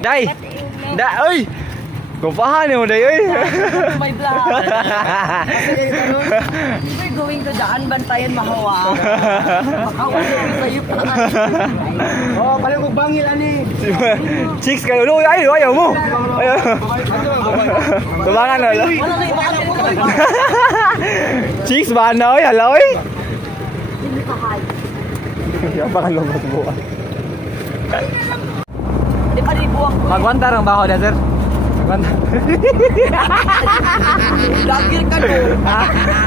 Day! Da, oy! Kumpahan mo, Day, oy! My vlog. We're going to daan bantayan mahawa. Makawan ko sa'yo pa. Oh, paling kong bangil ani. Chicks kayo, no, ayaw mo! Ayaw! Tubangan na, Wala na ibang ako. Chicks, baka na, oy, hala, oy! Hindi ka high. Kaya baka lumot buwan. Di pa rin buwang ko. Magwantar ang baho na, sir. Magwantar. Lagir ka doon.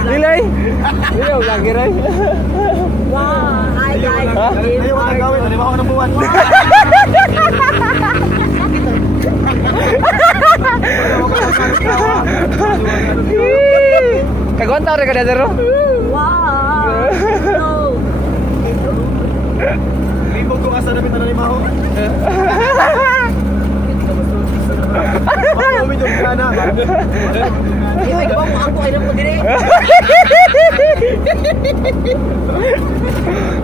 Nilay! Nilay, lagi rin. Wow. Hi guys. Ayaw ko gawin, ano ba ako ng buwan? Kagwantar ka na, sir. Wow. No. Libog ko asa na pinanalimaho. Ako medyo kana. Ay, ba mo ako ay nang dire.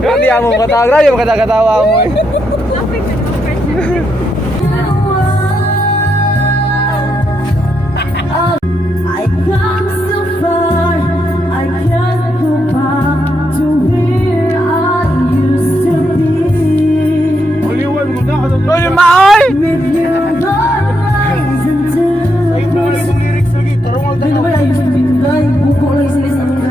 Hindi mo katawa, grabe mo katawa mo eh. I come so far, I can't go back to where I used to be. Uliwan mo na ano. Oy, maoy! With you, God rising to Ay, muli kong lyrics lagi. Tarong ang Hindi naman ayos yung bigay, buko lang sila sa mga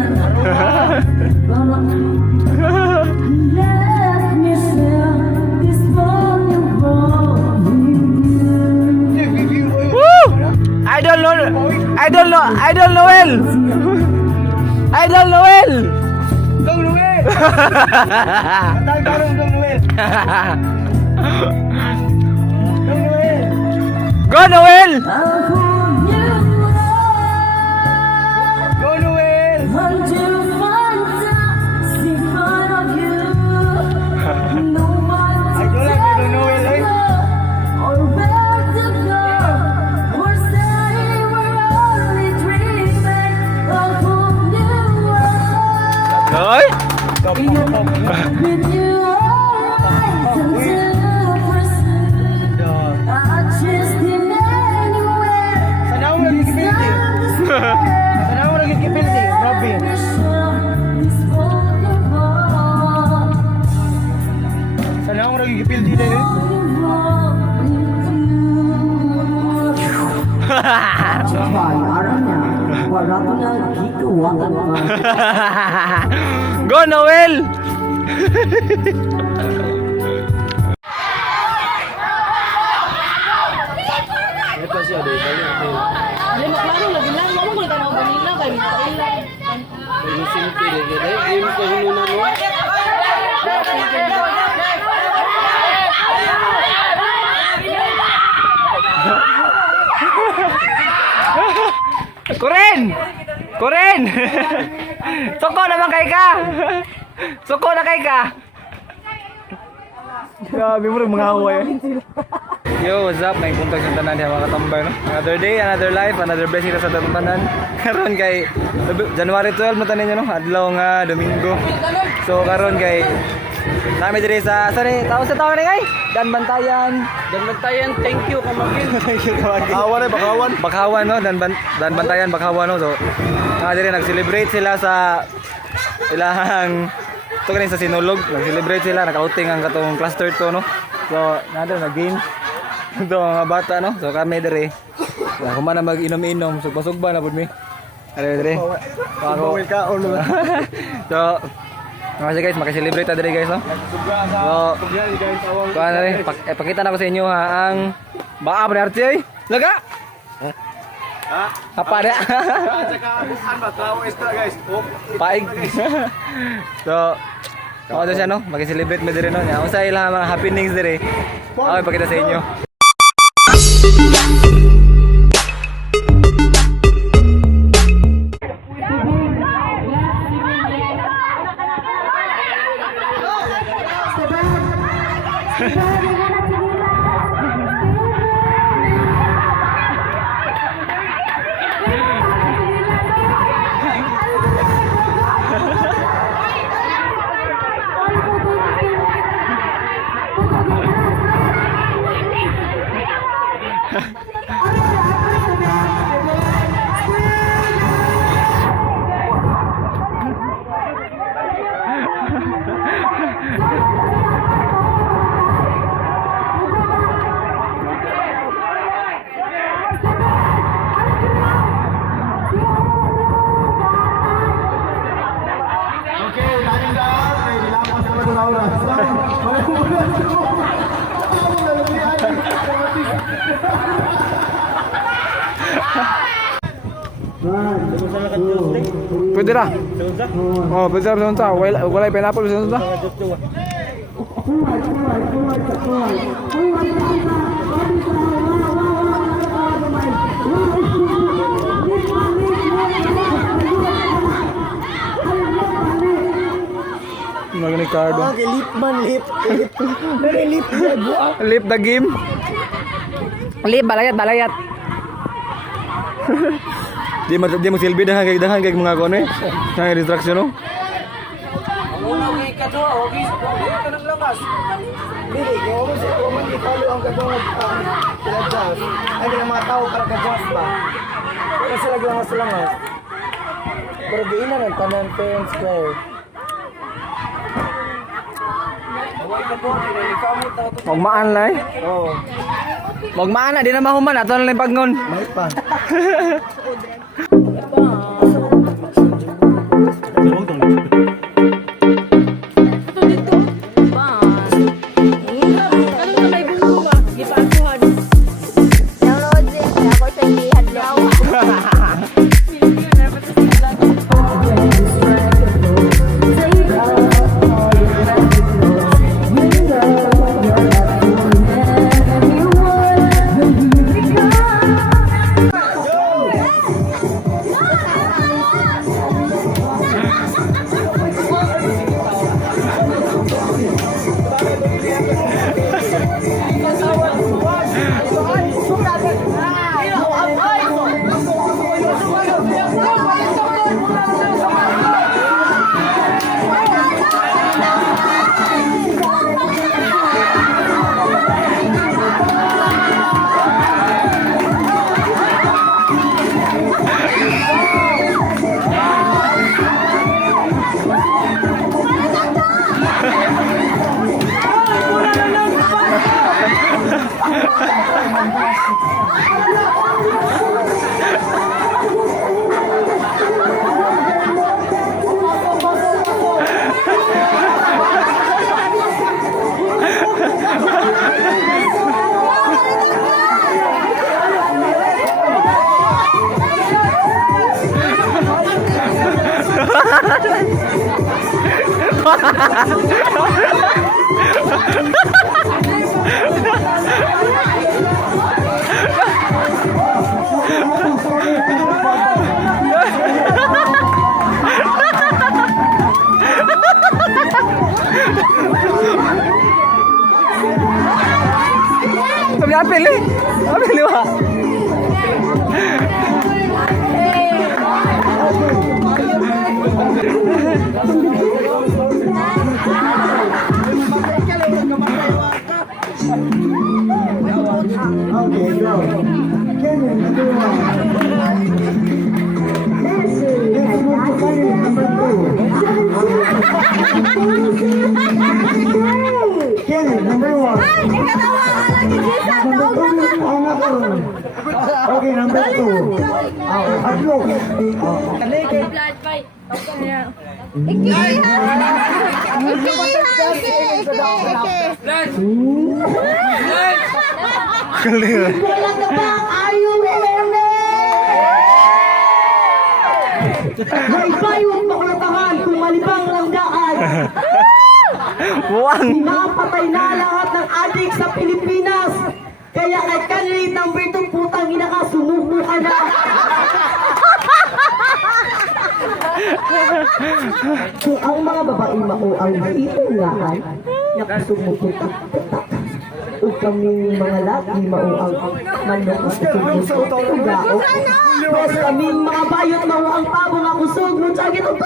let me share this vulnerable with you. Woo! Idol Noel! Idol Noel! Dong Noel! Antay parang Dong Noel. Dong Noel. Go Noel! A whole new world Go Noel. until fantasy front of you. No one Ay, to wala kay Dong Noel ay. or where to go. We're saying we're only dreaming a whole new world. Noy! With you alright until pursuit. I just in anywhere. Sana ako lagi kipildi. Sana ako lagi kipildi. Grabe. Sana ako lagi kipildi na yun. Go Noel! Ito siya, day. Alam mo, klaro, lagi lang. Mama ko nagtanaw ganila. Kaya minta Ay, simple. Ay, ko hinuna mo. Kuren! Kuren! Suko naman kay ka! Suko na kay ka! Grabe mo rin mga huway. Yo, what's up? May puntag sa tanan mga katambay, no? Another day, another life, another blessing sa tanan. Karon kay January 12 mo tanin nyo, no? Adlaw nga Domingo. So karon kay nami dire sa tao na kay Dan Bantayan. Thank you, Kamagin. Thank you, Kamagin. Bakawan, no? Dan Bantayan, Bakawan, no? So nga dire nag-celebrate sila sa ilang ito kanina sa Sinulog. Nag-celebrate sila, naka-outing ang katong cluster to, no? So nandun nag-game. Ito mga bata, no? So kami dire. Kung man na mag-inom-inom, sugba-sugba na pud mi. Dire. Bawal ka, ono. So kasi guys, maka-celebrate ta dire guys, no? So, kuha na rin, pakita na ko sa inyo ha, ang baa pa ni Archie, ay? Laga! Apa na? Paig. So, ako na siya, no? Maki-celebrate mo dire, no? Ako sa ilang mga happenings dire. Ako ipakita sa inyo. Okay, laning daan. Ay, nilapas na lago na oras. Pwede ra. Oh, pwede ra sa unta. Wala pineapple sa unta. Magni cardo. Lip man, lip. Very lip. Lip the game. Lip balayat. Di mo silbi dahan kay mga kone. Nga distraction no. Una kay kadto, okay. Ka nang lakas. Dili, kung ano sa kuman ipalo ang kadtong sila jazz. Ay ang mga tao para ka-jazz ba. Pero sila langas. Pero di na ng tanan fans player. Magmaan lai. Oh, Magmaan na di na mahuman ato na lang pagnon. may pa. Ito dito. Ba. Ano na may bungo ba? Gipakuhan. Download din. Ako sa ihadlaw. Sabi apel eh. Apel di ba? Okay, go. Kevin, number 1. Okay, number 2. Upload. Clear. Naipayong makulatahan kung malibang ng daan. Buwang. Napatay na lahat ng adik sa Pilipinas. Kaya kay candidate number 2, putang ina ka, sumuko ka na. Kung ang mga babae mao ang itingaan, nakusumuputak. Ug kaming mga lagi mao ang manok sa tugao. Mas kaming mga bayot mao ang pabo nga kusog nun sa gitong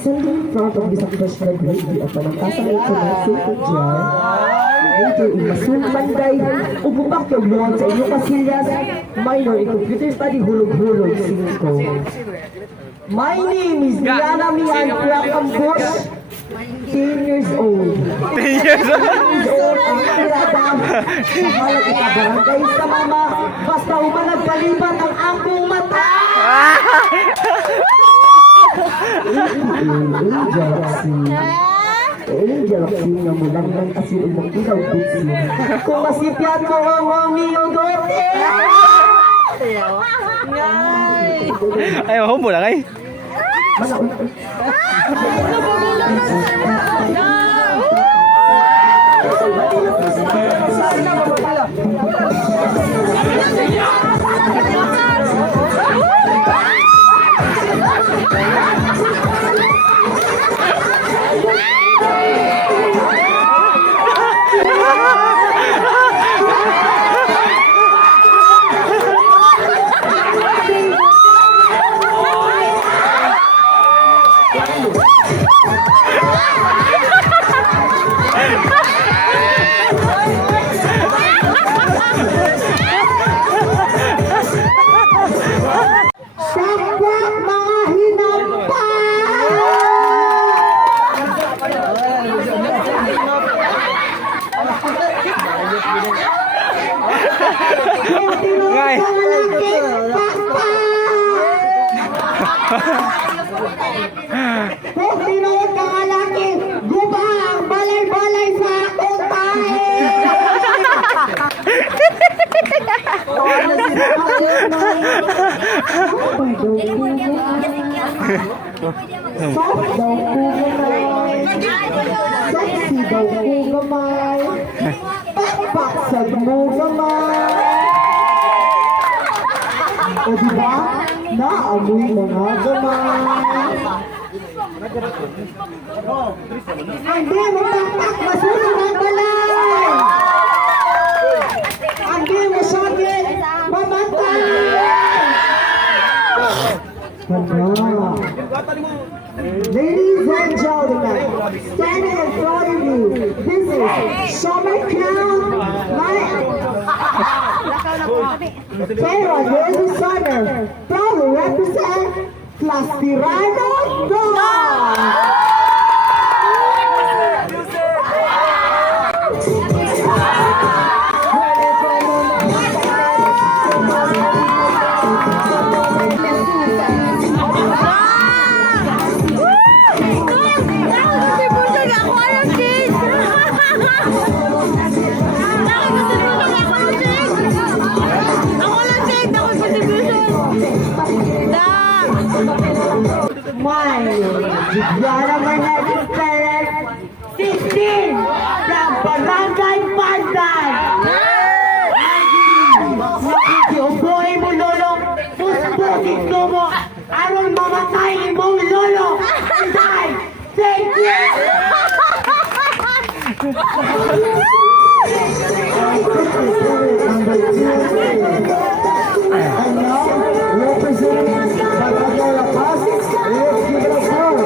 Sending front of this professional lady at palangkasan ay kumasin ko dyan. Major in Masun Banday, ububak yung buwan sa inyong kasilyas, minor in computer study, hulog-hulog, 5. My name is Diana Mian Plakambos, 10 years old. 10 years old. 10 years old ang tirada. Mahalag ikabarangay sa mama, basta umanag paliban ang akong mata. Galaxy nga mo lang lang kasi umang ikaw bitsi. Kung masipyan mo ang humingo dote! Ay, humbo lang ay. Sakwak mga hinampa! Ngay. Kung tinuod ka nga laki, guba ang balay-balay sa akong tae! Soft daw ko gamay, sexy daw ko gamay, pakpaksag mo gamay. O diba? Naamoy mga gamay. Hindi mo taktak, masunod ang balay! Hindi mo sakit, mamatay! Ladies and gentlemen, standing in front of you, this is Summer Crown Lion. Kaya Lady Summer, proudly represent Class Tirano Dawn! My Diana Managing Parent 16 from Barangay Panday. Nakikiuboy mo lolo, puspukin ko mo, aron mamatay mo lolo. Panday, thank representing Bagagala Pass, let's give it a call.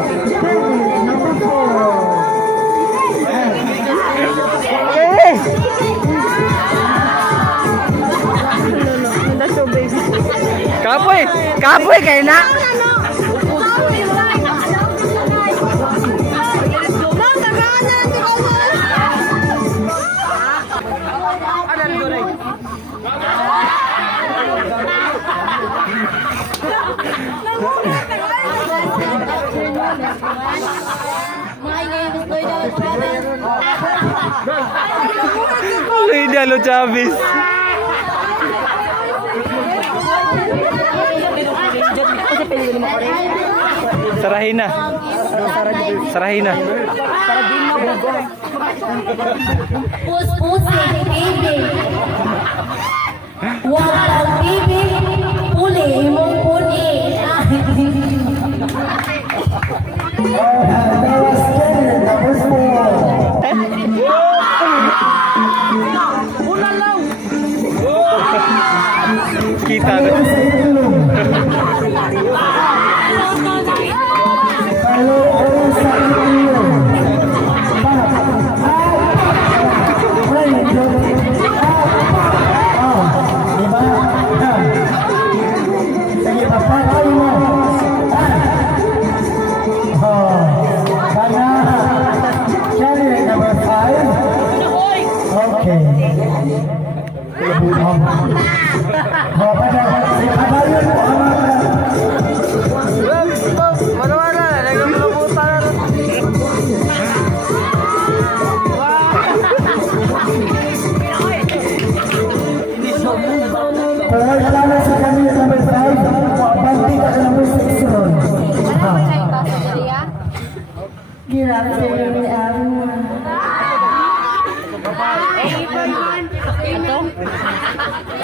Permit number 4. Kapoy! Kapoy kayo na! My name is Lloyd Chavez. Lidalo Chavez. Sarahin na. Sarahin na. Pus-pusi, baby. Walang baby. Puli, imong puni. Kita na. Good afternoon, everyone.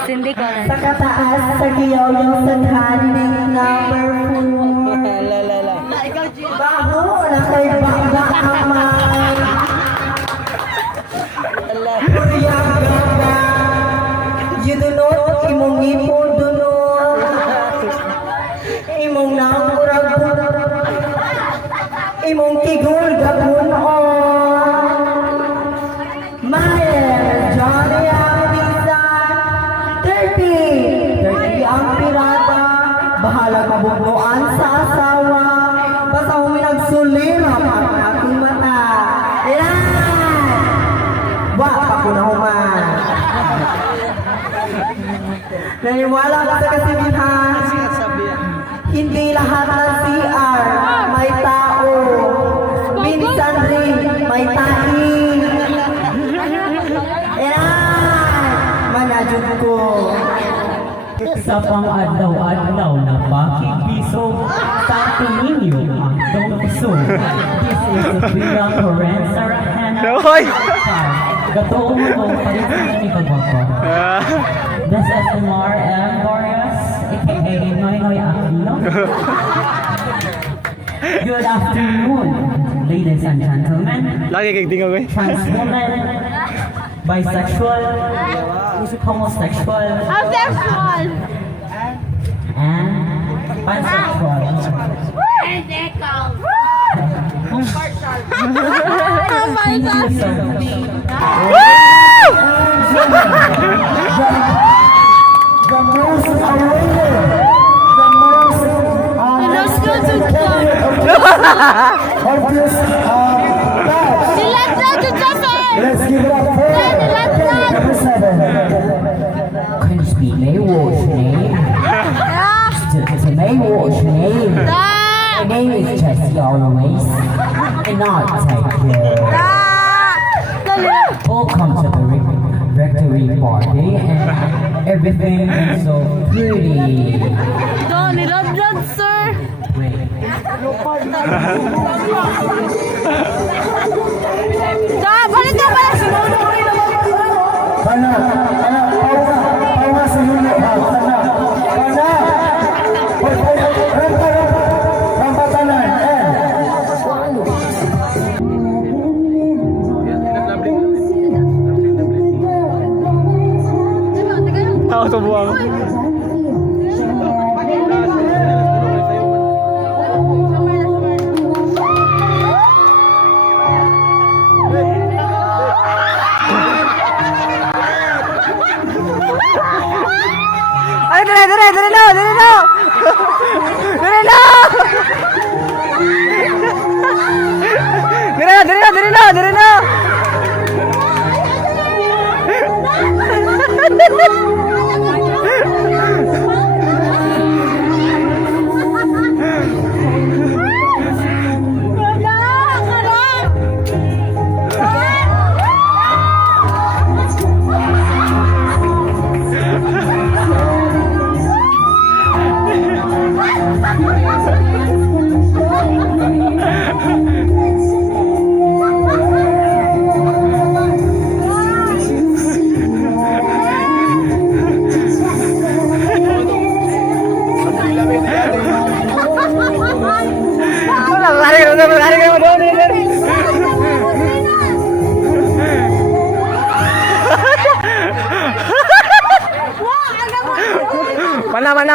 Cindy ko na. Sa kataas, sa giyaw-yaw sa handing number 4. Bago na kay Bangga Aman. Kuryaga. Yudunot, imong ipon dunot. Imong nakurag. Imong tigol gabunon. Mayer, Johnny Abizan, 30 ang pirata, bahala mabugnuan sa asawa, basta huminagsulira pa ang aking mata. Ilan! Wapa ko na human. Naniwala ka sa kasibihan, hindi lahat ng CR may tao, minsan rin may taing. Manajud ko. Sa pang-adlaw-adlaw na pakikiso, sa ninyo ang tungso. This is a bilang Coren Sarahana. Hoy! Gatoong mo palitan ni Bagwako. This is Lamar M. Boreas, aka Noy Aquino. Good afternoon, ladies and gentlemen. Lagi kay tingog eh. Trans woman, bisexual, homosexual, Sexual. and pansexual. Oh my God. The most awaited, the most Let's go to the of this batch. Let's go to Joseph. Let's give it up for number 7. Crispy May Watch name. To May Watch name. My name is Jesse always. And I take care. Welcome to the rectory party and everything is so pretty. Don't love that, sir. Wait. Balik ka, balik. Kana, pauga sa unit ha. Kana. Rampatanan. Ako to buwang. Ay, dire na. Dire na. Dire na.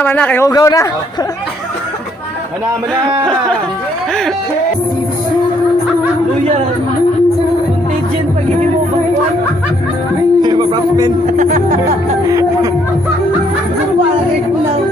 Mana kay hugaw na. Mana. Luya. Contagion pagiging mo ba? Mabrakmen. Balik lang.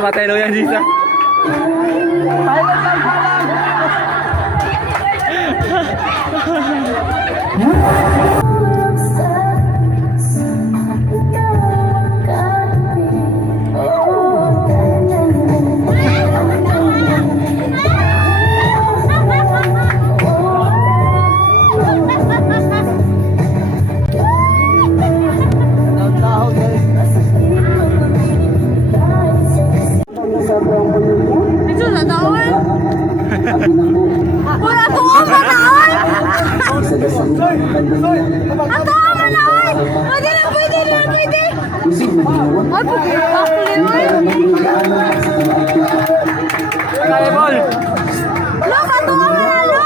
Matay daw yan, Jisa. Ito sa taon? Wala to ang manaon! Ang taon manaon! Pwede na, pwede na, pwede! Ay, Kaya, Paul. Look, ang taon manalo!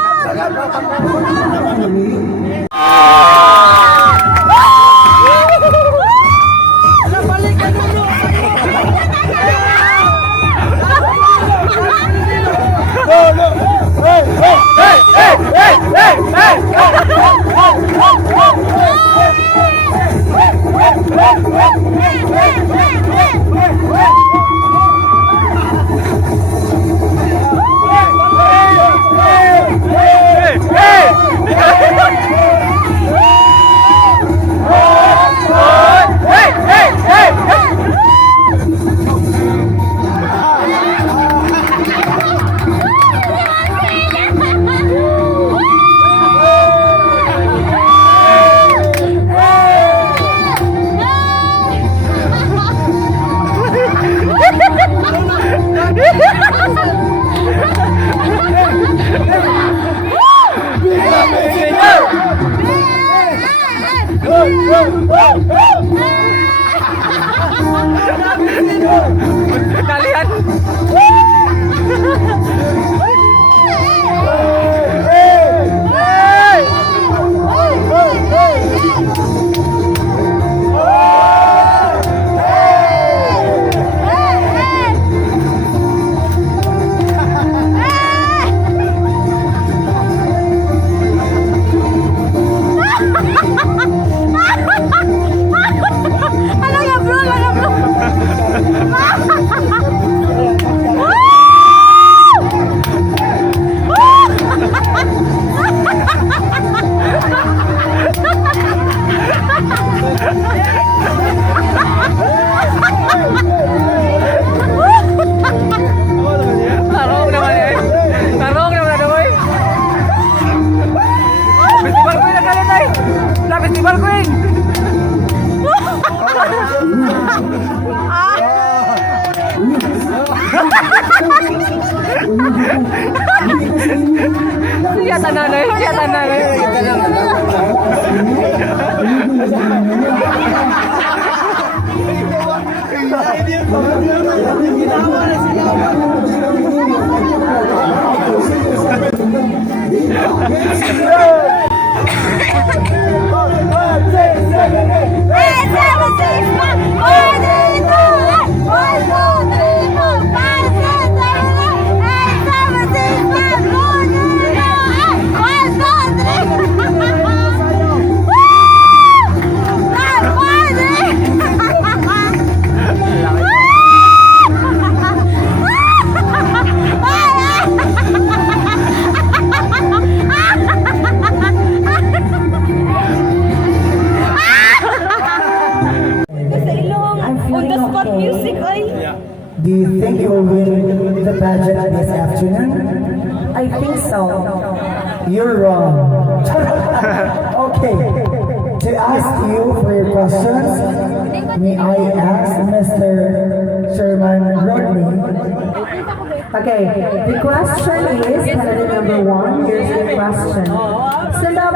Kalian. Ano yung bro? Ano yung bro? Tarong naman eh. Tarong naman na boy. Festival Queen na kalit ay. La Festival Queen. Siya tananay, siya tananay. Do you think you will win the pageant this afternoon? I think so. You're wrong. Okay. To ask you for your questions, may I ask Mr. Sherman Rodney? Okay, the question is, candidate number 1, here's the question. Stand up.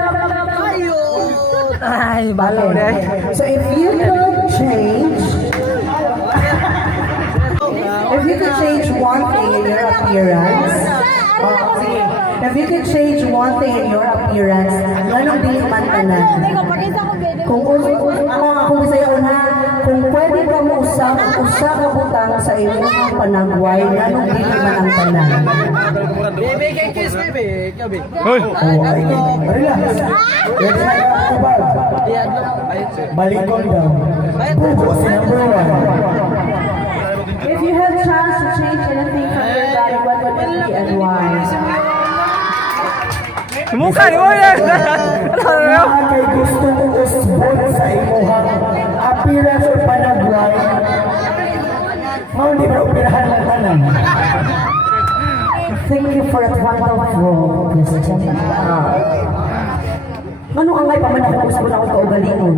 Ay, balaw Okay. So if you could change one thing in your appearance, sige. If you could change one thing in your appearance, anong dili man tanan? Kung Bisaya una, kung pwede ka mo usa ka butang sa imong panagway, anong dili man ang tanan? Hoy. Relax. Balikon daw. Bubos number 1. If you have chance Bukan mo yan. Ano? Kay gusto ko usbon sa imuhang appearance o panagway. Mao di ba operahan ng tanan? Thank you for that wonderful question. Ano ang ngay pamanahos ko na akong kaugalingon?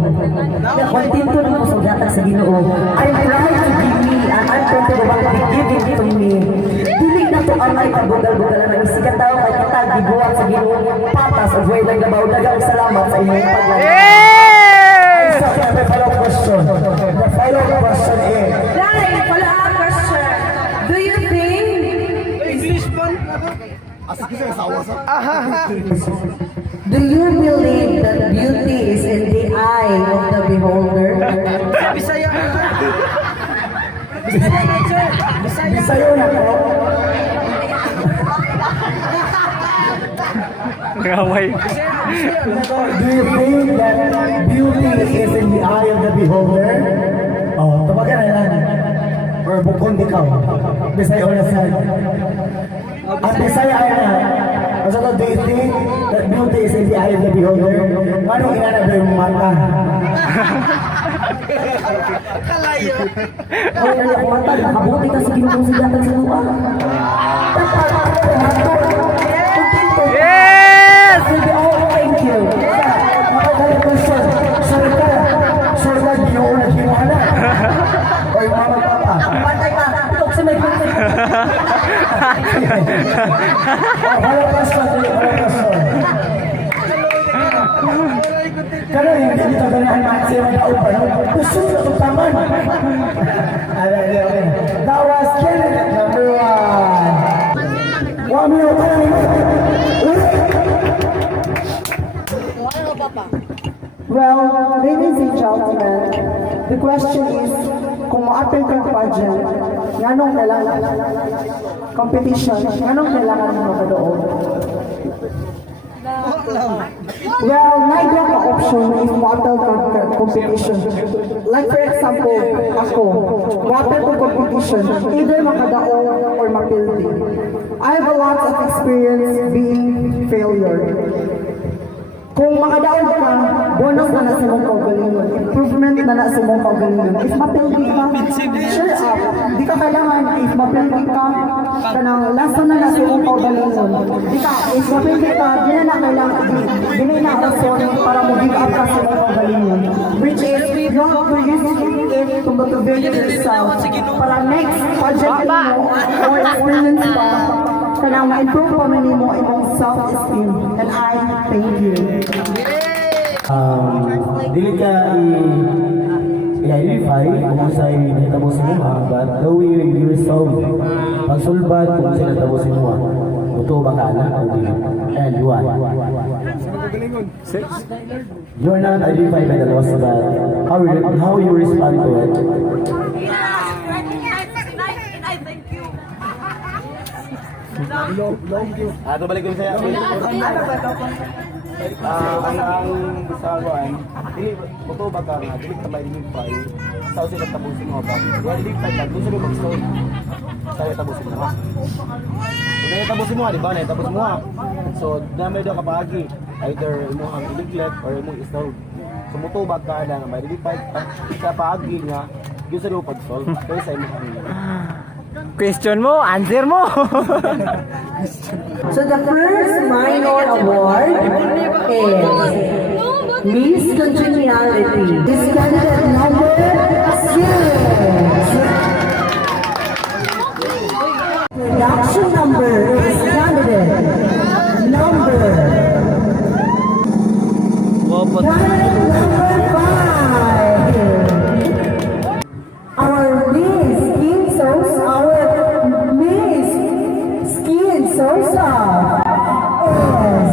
Na kontento ng mga soldatag sa Ginoo. I'm proud to be me and I'm proud to be giving to me. Dili na to ang ngay pagbugal-bugal na isikat tao kay kita gibuhat sa Ginoo. Patas of way lang nabaw. Dagang salamat sa inyong paglalang. Yes! The follow-up question. The follow-up question is, Dahil, follow-up question. Do you think Do you believe that beauty is in the eye of the beholder? Bisayo na ko. Ngaway. Do you think that beauty is in the eye of the beholder? Oh, tabagan na yan. Or bukong ikaw. Bisayo na sa. Ang Bisaya ay na. Kasi do you think that beauty is in the eye of the beholder? Anong inanap na yung mata? Ay, ano ako mata, nakabuti ka sa Ginoo sa gatag sa lupa. Yes! Thank you. Makakala question. Sure ka, Ginoo na Ginoo na. O yung mama papa. Pantay ka, tok sa may pantay. Follow question. Kalau yang jadi tontonan masih ada upaya, khusus untuk taman. Ada. That was candidate number 1. Wami Well, ladies and gentlemen, the question is, kung ma-attend kang pageant, nganong kailangan competition, nganong kailangan mo magdoon? Well, naigla ka option if ma-attend kang competition. Like for example, ako, ma-attend kang competition, either makadaong or mapildi. I have a lot of experience being failure. Kung makadaog ka, bonus na na sa mong kaugalingon. Improvement na na sa mong kaugalingon. If mapildi ka, sure up. Di ka kailangan, if mapildi ka, kanang lesson na na sa mong kaugalingon. Di ka, if mapildi ka, di na kailangan, di na rason para mo give up ka sa mong kaugalingon. Which is, you have to use it to motivate yourself para next project mo or experience pa, kanang ma-improve pa man mo imong self-esteem. And I thank you. Dili ka i-identify kung sa'y natabo sa mga, but the way you resolve pagsulbad kung sa'y natabo sa mga. Ito ba ka na? And one. You're not identified by the loss, but how you respond to it. Ato balik ko sa'yo. Ang bisawan, dili moto ba ka nga, dili ka may identify, sao sila tapusin mo ba? Kung identify ka, doon sila mag-stone. Sa'yo tapusin mo. Kung tapusin mo, di ba? Tapos mo. So, damay daw kapagi. Either mo ang i-neglect or mo i-stone. So, moto ba ka na, may identify sa paagi nga, yun sa daw pag-solve. Kaya sa'yo mo kami. Question mo, answer mo. So the first minor award is Miss Congeniality. This candidate number 6. Production number is candidate number 5. Our Miss Skin Sosa, our Miss Skin Sosa is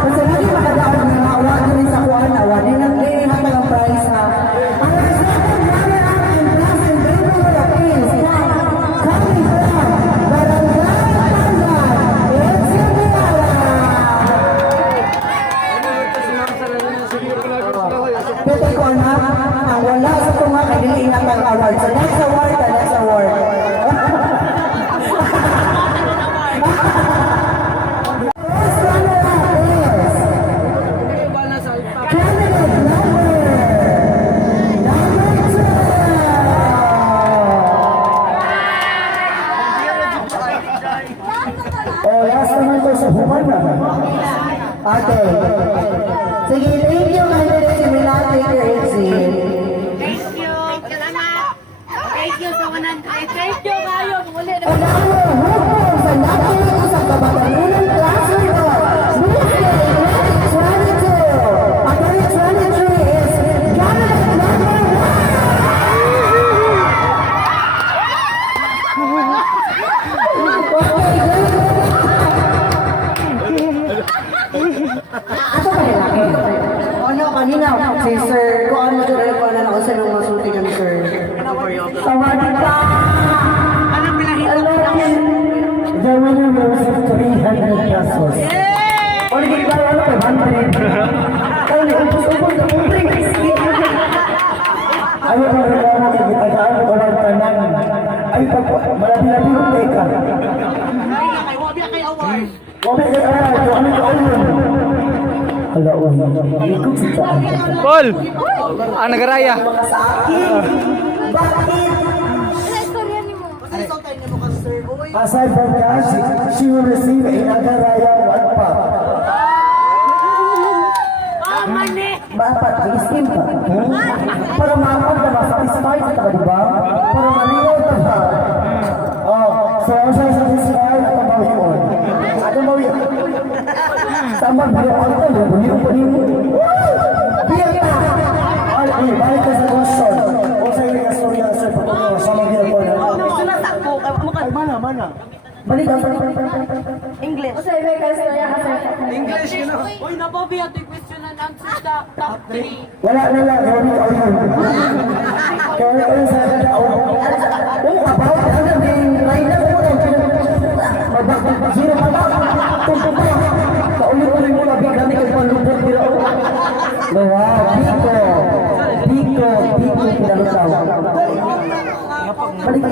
Kasi lagi makadaon ng mga awa din sa kuwan, awa din ang hatag ang price ha. Ang second runner-up in class in Bebo Philippines coming from Barangay Tandan, it's Pwede ko na, ang wala sa tunga kagiliingat ang award. So next award, the next award. First runner-up is candidate number 2. Oh, last naman ko sa human na. Okay. Sige, thank you, candidate. Simula, take your exit. Thank you. Salamat. Thank you sa 100. Thank you kayo. Muli na. Ang ako, hukom sa lahat ito sa kabatalunan classroom ko. Tuesday, 22. Ang 23 is candidate number 1. Ato ka lalaki? Ano, kanina, si sir, kung ano ito rin pa na ako sa nung masulti kami, sir. Tawagan ka! Anong pinahilang? The winner will receive 300 pesos. O, naging ba ano, 500? Kaya nag-upos-upos na puntring. Ayaw ka rin ako kagitagaan ko ng tanan. Ay, malabi-labi yung teka. Wabi kay award, kung ano ka award? Hala, ikot si Saan. Paul! Ang nagaraya. Sa akin, bakit? Ano istorya ni mo? Aside from that, she will receive another raya 1 pack. Dapat i-steam ka. Para maapag na ma-satisfied ka, di ba? Para malinaw ka ba? Oh, so ang siya satisfied at ang bawin. Ano bawin? Sama bilang ang talo, buniw. Bilang ka! Ay, balik ka sa question. O sa iyo yung storya sa patuloy. Sama bilang ko na. Ay, mana? Balik ka. English. Kasi may istorya ka sa English. Uy, nababi ato yung question and answer sa top 3. Wala na lang, gawin ka yun. Kaya ko sa kung kabaw ka na din, may na ko na sino pa ba? Tungkol pa. Paulit-ulit mo na bigyan ni kay Panlupot nila. Diba? Biko, pinalutaw. Balik.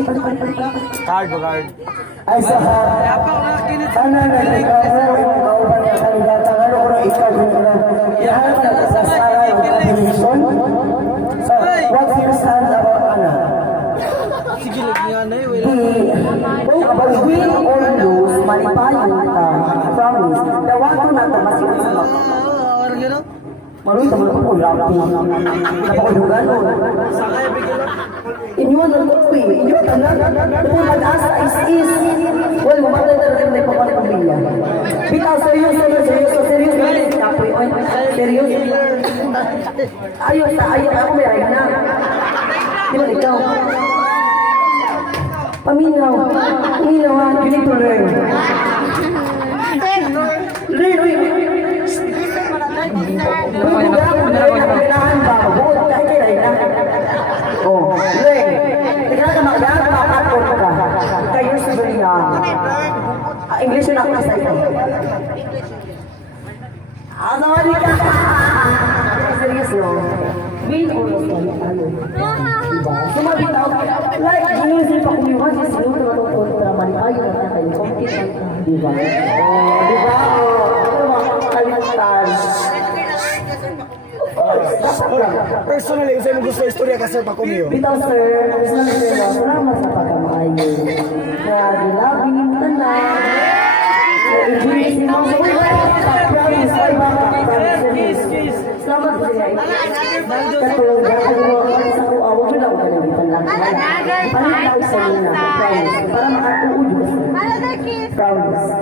Card. Ay sa sana na ikaw yung kauban niya kandidato. Ano ko na ikaw yung yahan na sa sara yung combination. So, what's your stand about Anna? Sige, lagyan na yun. Kung about win or lose, malipayon ka, promise, dawato na ito masiwas mo. Maroon ka mo po, lapi. Napakulugan mo. Inyuan ang tukoy. Inyuan ang lahat. Kung mag-asa is. Well, mamatay na rin na ipapalit ang bilya. Bitaw, serious. Serious. Ayos. Ako may ayos na. Di ba ikaw? Paminaw ha. You need to learn. English na ako sa ito. Ano ka? Seryoso. Win or lose tayo. Sumabitaw. Like, inisip pa kumiwan si Sino tututun para malipayo na tayo. Competition. Diba? Diba? Kalimutan. Personally, isa mo gusto istorya kasi pa kumiyo. Bitaw sir, salamat sa pagkamayo. Grabe, lagi ng tanan. English ni mga promise, ay mga salamat po siya. Katulong na ako sa kuawa ko lang kanabitan lang. Palit lang sa nina, promise. Para makatuod ko sa promise.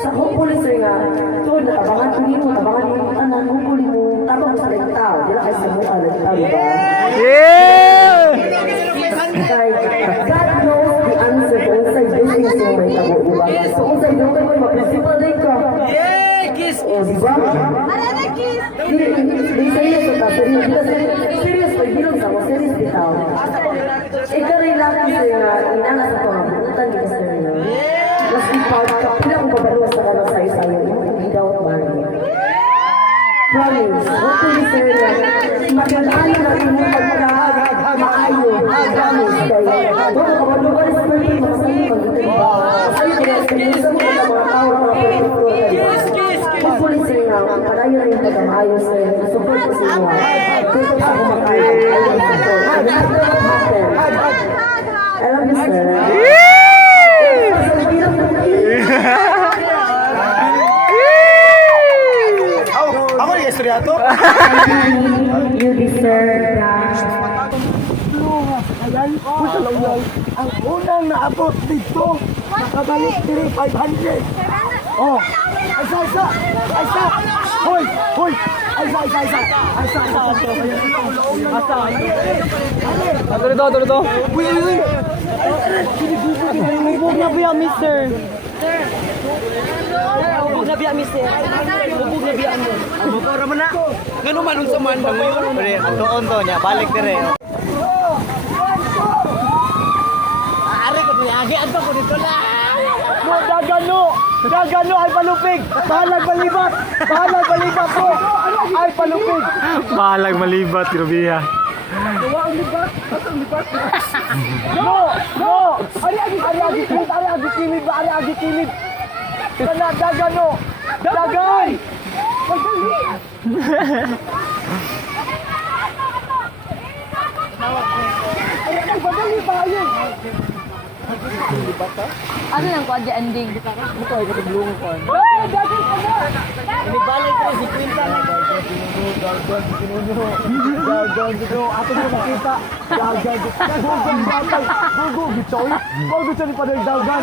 Sa hopefully sir nga, tuod na tabangan ko nimo, tabangan mo tanan, hopefully mo, tabang sa lagtaw. wala ay samuha nagtamba. Yeah! Kay God knows the answer kung sa'y business mo may tabo, diba? So kung sa'y doon mo, mag-principal rin ka. O, diba? Di serious ka, serious pa, bilog sa mo, serious bitaw. Ikaw rin lang kasi nga, inangas sa pangabutan, di ka serious. Mas ikaw, pila kong babaluwas sa kanang sayo-sayo, without money. Promise, huwag ko ni sir na magandaan na inyong pagka-maayo. Promise, kaya huwag ko kabalugan sa pwede masayo pag-ito ba? Masayo kaya sa mga mga tao na mga pwede. Huwag ko ni sir na padayo na yung pagka-maayo sir. Support ko sa inyo. Gusto ko ako makayo. I will support. I will not happen. I love you sir. Ako yung istorya to. You deserve that. Ayan, ang unang naabot dito, nakabalik diri 500. Oh, isa. Hoy. Isa. Tuloy to. Uy. Bubog na biya, mister. Bubog na biya, mister. Bubog na biya, mister. Mapora mo na. Ganun man, unsa man. Pre, tuon to niya, balik dire. Ari ko niagi, anto ko dito na. Mo dagano ay palupig. Bahalag balibat po. Ay palupig. Bahalag malibat, grabe ha. No. Ari agi kilid. Kana dagano. Dagay. Badali pa yun. Ano lang ko adya ending? Inibalik ko si Quinta na. Gagan dito. Ato mo nakita. Gagan dito. Gugu bitoy. Wag gusto ni Padre Dagan.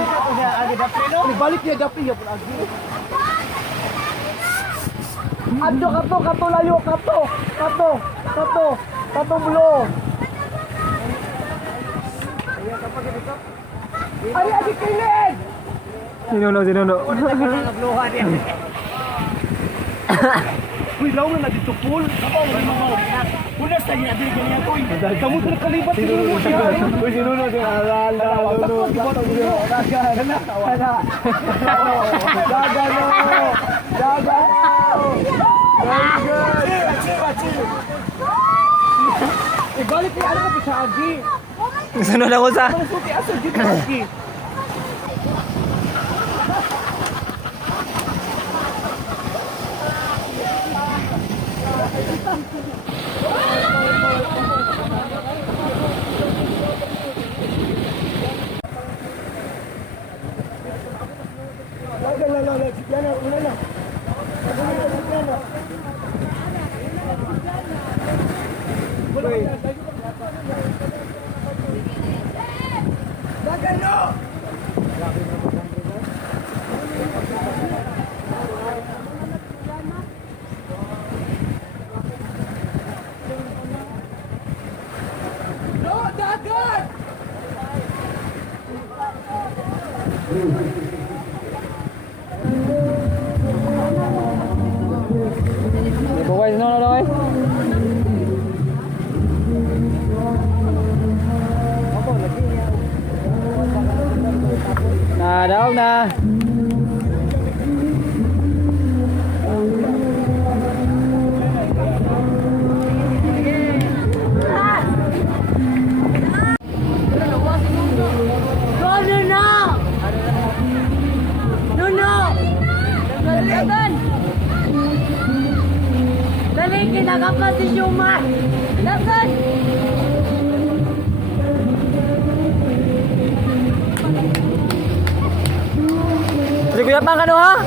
Inibalik niya dapat niya pun agi. Adto kato layo kato. Kato bulo. Ari agi kilid. Sinuno. Uy, law na dito pool. Una sa niya din ganyan ko. Kamu sa kalibat dito. Uy, sinuno din alala. Daga. Ibalik ni ano ka sa agi. Sunod ako sa... Ang suti asa dito agi. Bukas no. Daw na. Dali, kinakapla si Shumar! Dapat! Sige kuya pang ano ha?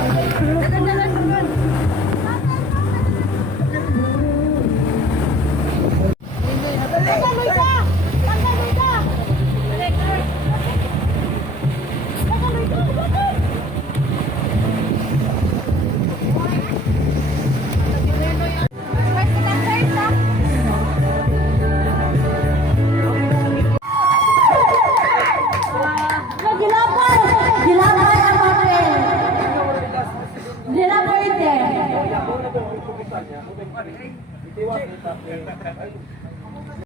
First, ito, ipukitan niya. Itiwas kita.